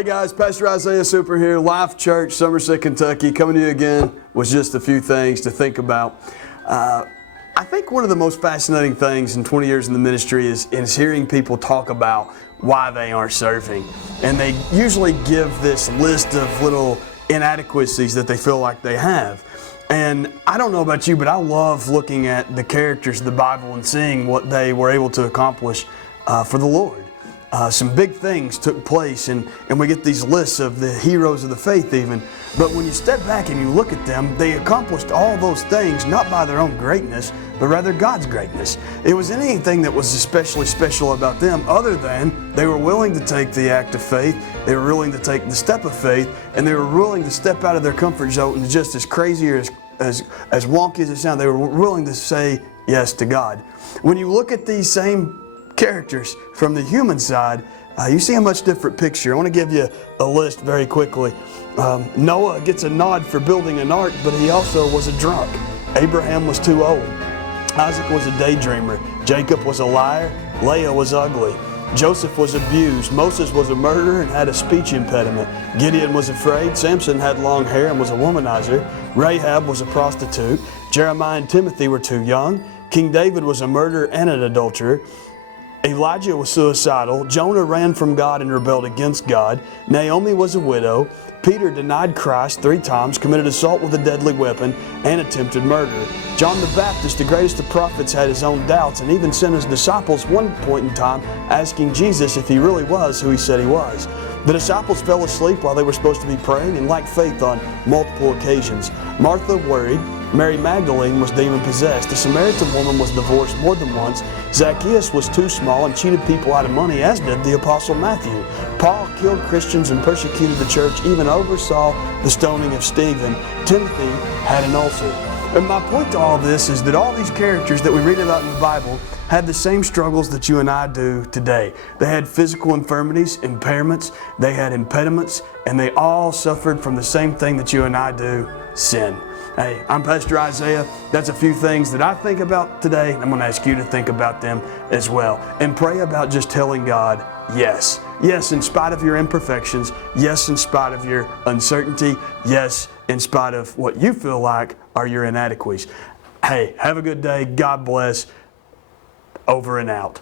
Hey guys, Pastor Isaiah Super here, Life Church, Somerset, Kentucky, coming to you again with just a few things to think about. I think one of the most fascinating things in 20 years in the ministry is hearing people talk about why they aren't serving. And they usually give this list of little inadequacies that they feel like they have. And I don't know about you, but I love looking at the characters of the Bible and seeing what they were able to accomplish for the Lord. Some big things took place, and we get these lists of the heroes of the faith even. But when you step back and you look at them, they accomplished all those things not by their own greatness, but rather God's greatness. It was anything that was especially special about them other than they were willing to take the act of faith, they were willing to take the step of faith, and they were willing to step out of their comfort zone, and just as crazy or as wonky as it sounds, they were willing to say yes to God. When you look at these same characters from the human side, you see a much different picture. I want to give you a list very quickly. Noah gets a nod for building an ark, but he also was a drunk. Abraham was too old. Isaac was a daydreamer. Jacob was a liar. Leah was ugly. Joseph was abused. Moses was a murderer and had a speech impediment. Gideon was afraid. Samson had long hair and was a womanizer. Rahab was a prostitute. Jeremiah and Timothy were too young. King David was a murderer and an adulterer. Elijah was suicidal. Jonah ran from God and rebelled against God. Naomi was a widow. Peter denied Christ 3 times, committed assault with a deadly weapon, and attempted murder. John the Baptist, the greatest of prophets, had his own doubts and even sent his disciples one point in time asking Jesus if he really was who he said he was. The disciples fell asleep while they were supposed to be praying and lacked faith on multiple occasions. Martha worried. Mary Magdalene was demon-possessed. The Samaritan woman was divorced more than once. Zacchaeus was too small and cheated people out of money, as did the Apostle Matthew. Paul killed Christians and persecuted the church, even oversaw the stoning of Stephen. Timothy had an ulcer. And my point to all this is that all these characters that we read about in the Bible had the same struggles that you and I do today. They had physical infirmities, impairments, they had impediments, and they all suffered from the same thing that you and I do, sin. Hey, I'm Pastor Isaiah. That's a few things that I think about today. I'm going to ask you to think about them as well. And pray about just telling God, yes. Yes, in spite of your imperfections. Yes, in spite of your uncertainty. Yes, in spite of what you feel like are your inadequacies. Hey, have a good day. God bless. Over and out.